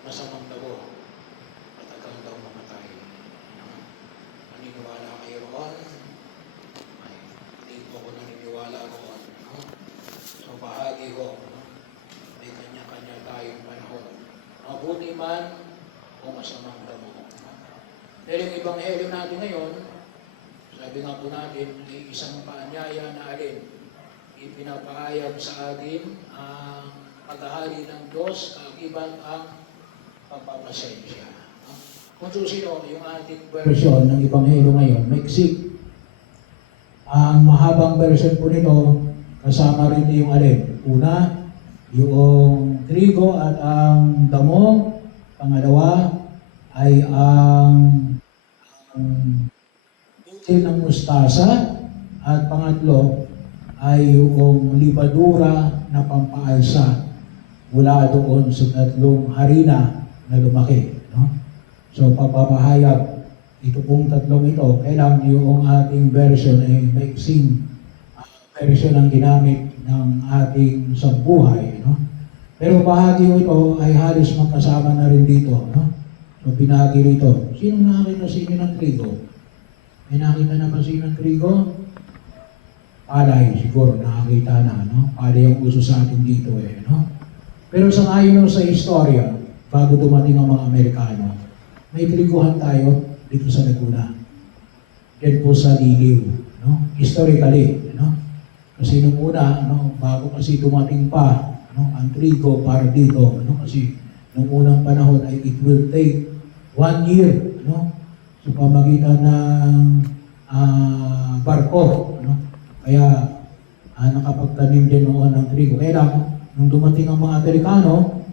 Masamang dabo, matagal daw mamatay. Maniniwala kayo roon? Ay, hindi po ako naniniwala roon. So, bahagi ko, may kanya-kanya tayong panahon. Mabuti man o masamang damo. Dahil yung ebanghelyo natin ngayon, sabi nga po natin, ay isang paanyaya na alin, ipinapahayag sa atin ang paghahari ng Diyos, kagiban ang pagpapasensya. Kung susino, yung ating version ng ebanghelyo ngayon, maiksi. Ang mahabang version po nito, kasama rin yung alin. Una, yung trigo at ang damo. Pangalawa, ay ang butil ng mustasa. At pangatlo, ay yung libadura na pampaalsa mula doon sa tatlong harina na lumaki. No? So, pagpapahayag, ito pong tatlong ito, kailang yung ating version ay maiksing version ang ginamit ng ating sambuhay. No? Pero bahagi ito ay halos magkasama na rin dito. No? So, binagi rito. Sino nakakita sa inyo ng trigo? May nakita na ba sa inyo ng trigo? Palay, siguro nakakita na, no? Palay ang uso sa atin dito no? Pero sa ayon sa istorya, bago dumating ang mga Amerikano, may triguhan tayo dito sa Laguna. Yan po sa Liliw, no? Historically, no? Kasi nung una, no, bago kasi dumating pa, no, ang trigo para dito, no? Kasi nung unang panahon ay it will take 1 year, no? Sa pamagitan ng barko, no? Kaya nakapagtanim din noon ng trigo. Kaya lang, nung dumating ang mga Amerikano,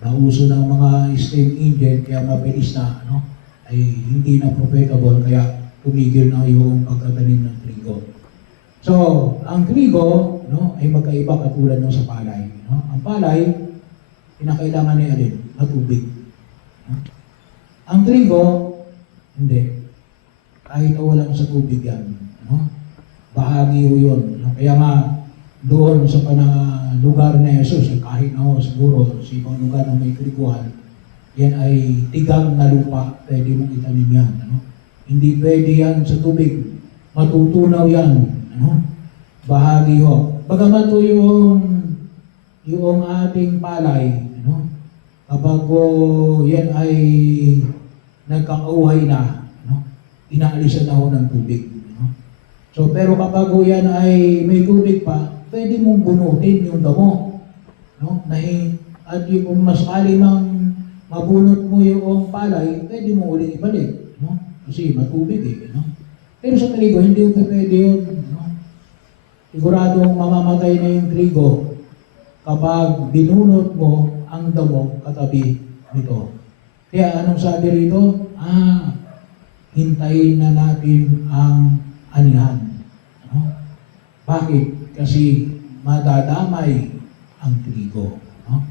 nauso ng mga steam engine, kaya mabilis na, no? Ay hindi na profitable, kaya tumigil na yung pagtatanim ng trigo. So, ang trigo, no, ay magkaiba katulad ng sa palay. No? Ang palay, pinakailangan niya alin? Matubig. No? Ang trigo, hindi. Kahit walang sa tubig yan. No? Bahagi ho yun. No? Kaya nga, doon sa lugar na Jesus, kahit na ho siguro sa ibang lugar na may triguan, yan ay tigang na lupa, pwede mong itanim yan. Ano? Hindi pwede yan sa tubig. Matutunaw yan. Ano? Bahagi ho. Bagamat ho yung ating palay, ano? Kapag yan ay nagkakauhay na, ano? Inaalisan na ho ng tubig. Ano? So, pero kapag yan ay may tubig pa, pwede mong bunutin yung damo. No? At yung masakali mang mabunot mo yung palay, pwede mo ulit ibalik. No? Kasi matubig no? Pero sa trigo, hindi yung pwede yun. No? Siguradong mamamatay na yung trigo kapag binunot mo ang damo katabi nito. Kaya anong sabi rito? Hintayin na natin ang anihan. No? Bakit? Kasi madadamay ang trigo. No?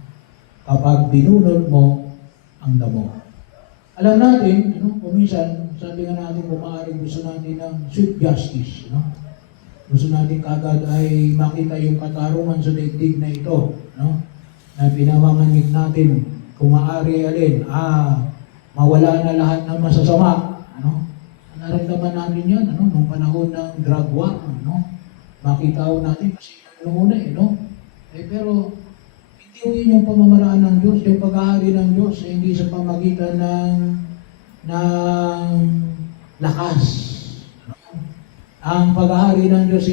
Kapag binunod mo ang damo. Alam natin, kuminsan, sabi nga natin, kung maaaring gusto natin ng swift justice. No? Gusto natin kagad ay makita yung katarungan sa daigdig na ito. No? Na pinamanganig natin, kung maaari alin, mawala na lahat ng masasama. Ano? Naramdaman natin yan, nung panahon ng drug war. Makita ho natin kasi noong una no? Pero hindi ho yun yung pamamaraan ng Diyos, yung pag-aari ng Diyos, hindi sa pamagitan ng lakas. Ang pag-aari ng Diyos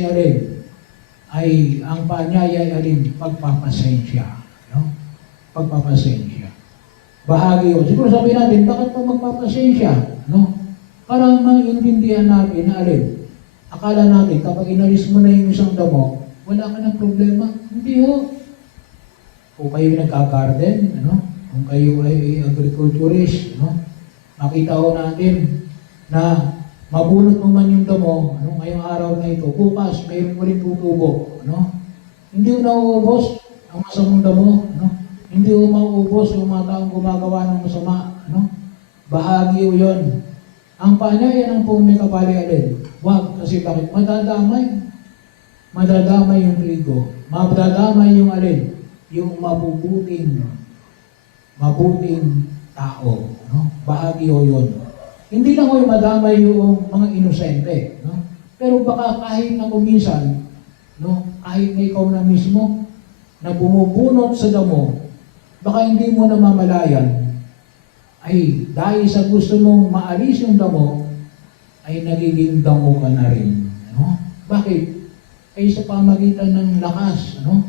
ay ang paanyaya ay pagpapasensya. No? Pagpapasensya. Bahagi ho. Siguro sabihin natin, bakit pa magpapasensya? No? Para maintindihan natin na akala natin, kapag inalis mo na yung isang damo, wala ka ng problema. Hindi ho. Kung kayo nagka-garden, kung kayo ay agriculturist, makita ho natin na mabunot mo man yung damo, ngayong araw na ito, bukas, mayroon mo rin tutubo. Hindi ho nauubos ang masamang damo. Hindi ho mauubos yung mga taong gumagawa ng masama. Bahagi ho yun. Ang paanyaya ng pong may kapali wag, kasi bakit? Madadamay. Madadamay yung trigo. Madadamay yung yung mabuting tao, no? Bahagi ho yun. Hindi lang ho yung madamay yung mga inosente, no? Pero baka kahit na kuminsan, no, kahit na ikaw na mismo na bumubunot sa damo, baka hindi mo namamalayan, ay dahil sa gusto mong maalis yung damo, ay nagiging damo ka na rin. No? Bakit? Ay sa pamagitan ng lakas, no?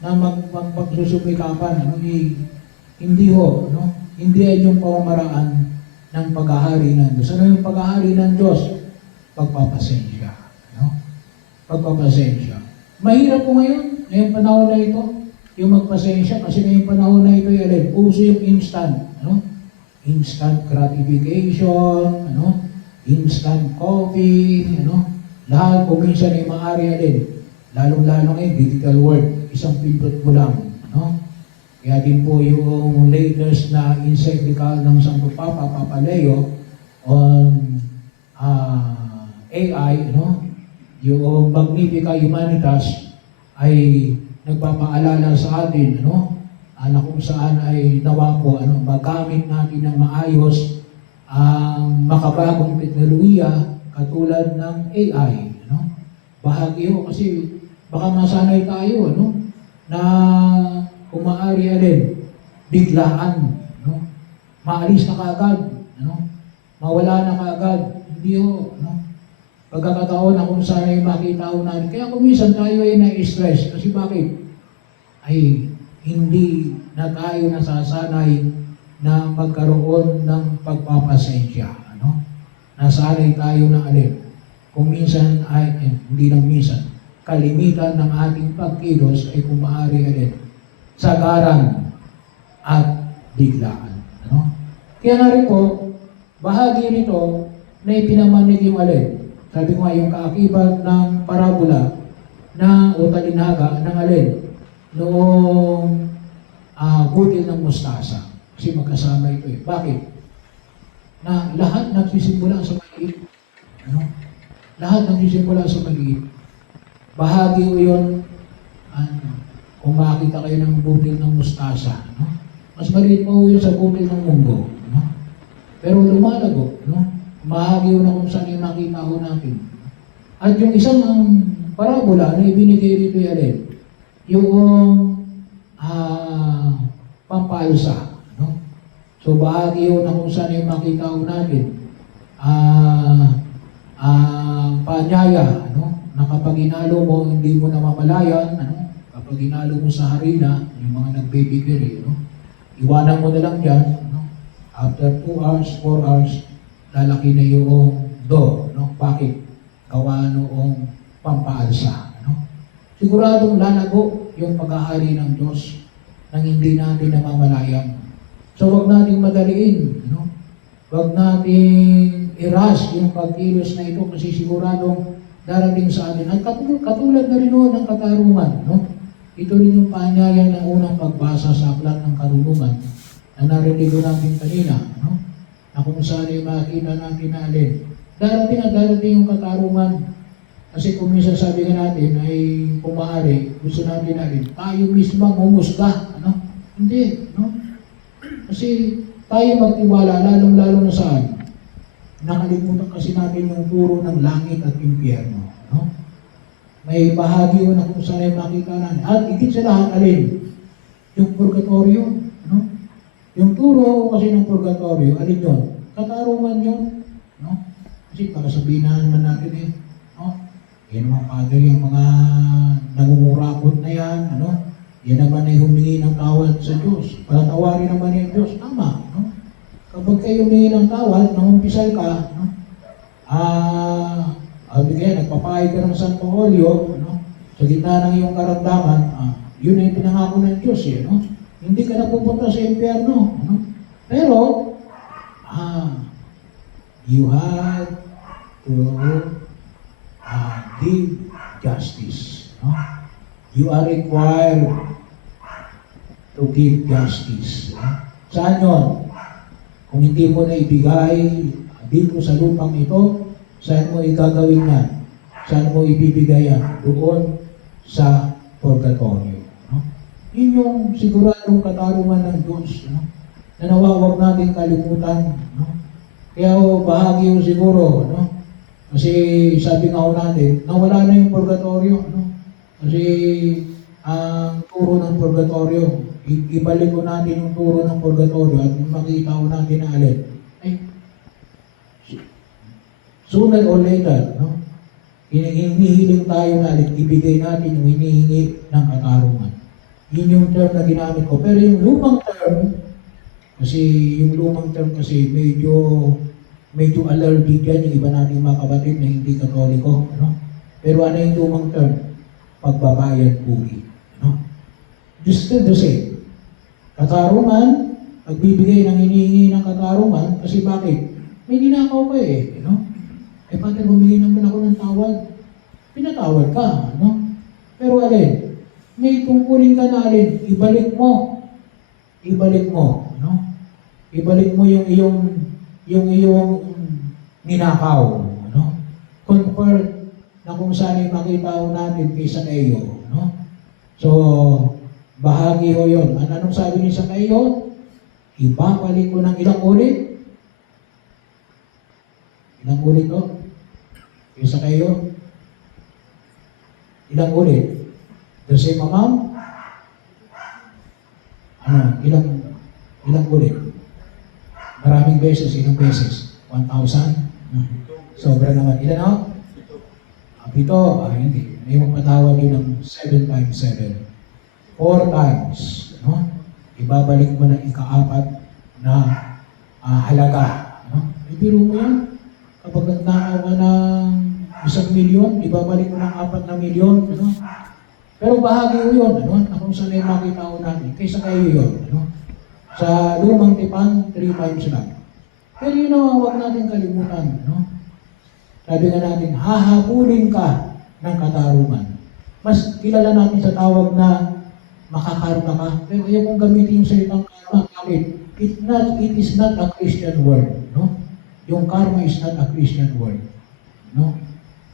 Na magpagsusumikapan, no? Hindi ho, no? Hindi yan yung pamamaraan ng paghahari ng Diyos. Ano yung paghahari ng Diyos? Pagpapasensya. No? Pagpapasensya. Mahirap po ngayong panahon na ito, yung magpasensya, kasi ngayong panahon na ito, uso yung instant. No? Instant gratification, ano? Instant coffee, ano? Lahat kung minsan ay maaari lalong-lalo ngayon, digital world, isang pindot mo lang, no? Kaya din po yung latest na encyclical ng Santo Papa, Papa Leo, on AI, no? Yung Magnifica Humanitas ay nagpapaalala sa atin, ano? Na kung saan ay nawa po, magamit natin ng maayos ang makabagong teknolohiya katulad ng AI, no? Bahagi ho kasi baka masanay tayo, no? Na kung maaari biglaan, no? Maalis na kaagad, no? Mawala na kaagad, hindi ho, no? Pagkakataon na kung saan ay makita ho natin. Kaya kung minsan tayo ay na-stress, kasi bakit? Ay hindi na tayo nasasanay na magkaroon ng pagpapasensya. Ano? Nasanay tayo ng kung minsan ay, hindi lang minsan, kalimitan ng ating pagkilos ay kung maaari sagaran at biglaan. Ano? Kaya nga rin po, bahagi nito na ipinamanig yung sabi ko nga yung kaakibat ng parabola na o talinaga ng noong butil ng mustasa. Kasi magkasama ito Bakit? Na lahat nagsisimula sa maliit. Ano? Lahat nagsisimula sa maliit. Bahagi ko yun, kung makakita kayo ng butil ng mustasa. No? Mas maliit pa yun sa butil ng munggo. No? Pero lumalago. No? Bahagi ko na kung saan yung makita ko natin. At yung isang parabola na ibinigay rito yung pampalsa. No? So bahagi yun na kung saan yung makita ko natin. Panyaya, no? Na kapag inalo mo, hindi mo namamalayan, ano? Kapag inalo mo sa harina, yung mga nagbibigay, no? Iwanan mo na lang dyan, no? After 2 hours, 4 hours, lalaki na yung do, no? Bakit? Gawa noong pampaalsa, no? Siguradong lalago yung paghahari ng Diyos nang hindi natin namamalayan. So wag nating madaliin, no? Wag nating i-rush yung pagkilos na ito kasi siguradong darating sa atin. At katulad na rin ng katarungan, no? Ito rin yung paanyaya ng unang pagbasa sa aklat ng karunungan na narinig natin kanina, no? Na kung saan yung makita natin na darating at darating yung katarungan. Kasi kung minsan sabi nga natin ay kung maaari, gusto natin tayo mismo humusga, ano? Hindi, no? Kasi tayo magtiwala, lalong-lalo na saan? Nakalimutan kasi natin yung turo ng langit at impyerno, no? May bahagi na kung saan ay makita natin. At higit sa lahat, yung purgatorio, no? Yung turo kasi ng purgatorio, yun? Katarungan yun, no? Kasi para sabihin na naman natin no? Yan mga padre, yung mga nangungurakot na yan, ano? Yan naman ay humingi ng tawad sa Diyos. Palatawarin naman yung Diyos. Tama, no? Kapag kayo humingi ng tawad, nangumpisal ka, no? Nagpapahid ka ng San Paolio, no? Sa gitna ng iyong karamdaman, yun ay pinangako ng Diyos, no? Hindi ka na pupunta sa impyerno, no? Pero, you have to give justice. No? You are required to give justice. No? Saan yun? Kung hindi mo na ibigay dito sa lupang ito, saan mo igagawin yan? Saan mo ibibigay yan? Doon sa purgatorio. No? Yun yung siguradong katarungan ng Diyos, no? Na nawawag natin kalimutan, no? Kaya bahagi yung siguro, no? Kasi sabi nga ho natin, nawala na yung purgatorio, no? Kasi ang turo ng purgatorio, ibalik ko natin yung turo ng purgatorio at makita ko natin na alin. Ay, sooner or later, no? Hinihiling tayo na alin, ibigay natin yung hinihingi ng katarungan. Yun yung term na ginamit ko. Pero yung lumang term, kasi yung lumang term kasi medyo allergic yan yung iba nating mga kapatid na hindi katoliko, no? Pero ano yung lumang term? Pagbabayad puri, no? Just still the same. Katarungan, pagbibigay ng hinihingi ng katarungan, kasi bakit? May ninakaw ka eh, no? Eh, Father, humingi naman ako ng tawad. Pinatawad ka, no? Pero alin, may tungkulin ka na alin, ibalik mo. Ibalik mo, no? Ibalik mo yung iyong ninakaw, no? Convert na kung saan ay makita ho natin kay Zacchaeo, no? So, bahagi ho yun. At anong sabi ni Zacchaeo? Ibabalik ko ng ilang ulit? Ilang ulit ho? Kay Zacchaeo? Ilang ulit? The same amount? Ano? Ilang ulit? Maraming beses, ilang beses? 1,000? Sobra naman. Ilan ho? Pito, hindi. May magpatawag din ng 7 times 7. 4 times. No? Ibabalik mo ng ika-4 na halaga. No? Ibiro mo yan. Kapag nagnakaw ka ng 1,000,000, ibabalik mo ng 4 na milyon. No? Pero bahagi mo yun. Ano? Kung saan ay makita ko natin. Kaysa kayo yun. No? Sa lumang tipan, 3 times lang. Pero yun ang huwag natin kalimutan. No? Sabi nga natin, hahabulin ka ng katarungan. Mas kilala natin sa tawag na makakarma ka. Pero ayaw kong gamitin yung salitang karma. Bakit? It is not a Christian word. No? Yung karma is not a Christian word. No?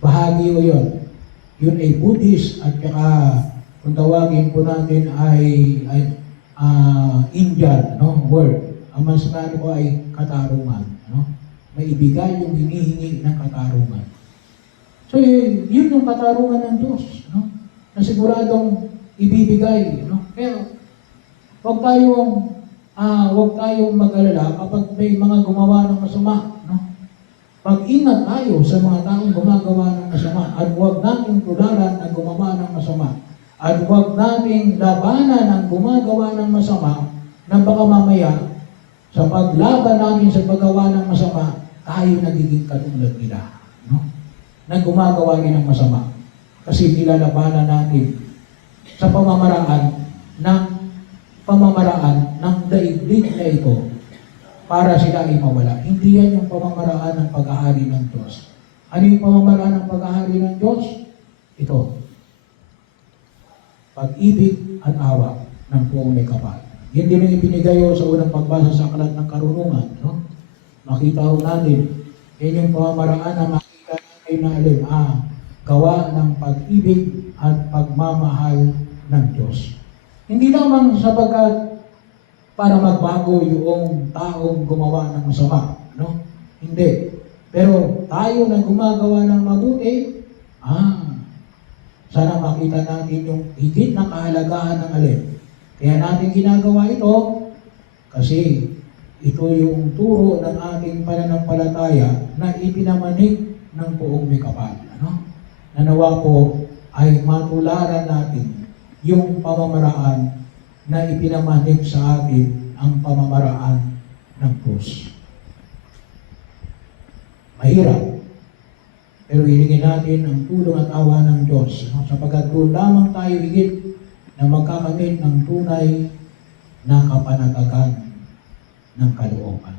Bahagi o yun. Yun ay Buddhist at saka kung tawagin po natin ay Indian, no, word. Ang mas ano ko ay katarungan, no? Maibigay yung hinihingi ng katarungan. So yun yung katarungan ng Diyos, no? Na siguradong ibibigay, no? Kaya huwag tayong mag-alala kapag may mga gumawa ng masama, no? Pag-ingat tayo sa mga taong gumagawa ng masama at huwag nating tularan ang gumawa ng masama. At huwag nating labanan ang gumagawa ng masama na baka mamaya sa paglaban namin sa paggawa ng masama, tayo nagiging katulad nila. No? Na gumagawa rin ng masama. Kasi nilalabanan natin sa pamamaraan ng daigdig na ito para sila ay mawala. Hindi yan yung pamamaraan ng paghahari ng Diyos. Ano yung pamamaraan ng paghahari ng Diyos? Ito. Pag-ibig at awa ng buong may kapal. Yan din ang ibinigay sa unang pagbasa sa Aklat ng Karunungan. No? Makita ho natin, yan yung pamamaraan na makita natin na alin, gawa ng pag-ibig at pagmamahal ng Diyos. Hindi lamang sapagkat para magbago yung taong gumawa ng masama. No? Hindi. Pero tayo na gumagawa ng mabuti, sana makita natin yung higit na kahalagahan ng alin. Kaya natin ginagawa ito kasi ito yung turo ng ating pananampalataya na ipinamanig ng buong may kapal. Ano? Nanawa po ay matularan natin yung pamamaraan na ipinamanig sa atin ang pamamaraan ng krus. Mahirap. Pero hilingin natin ang tulong at awa ng Diyos. Sapagkat doon lamang tayo higit na magkakamit ng tunay na kapanatagan ng kalooban.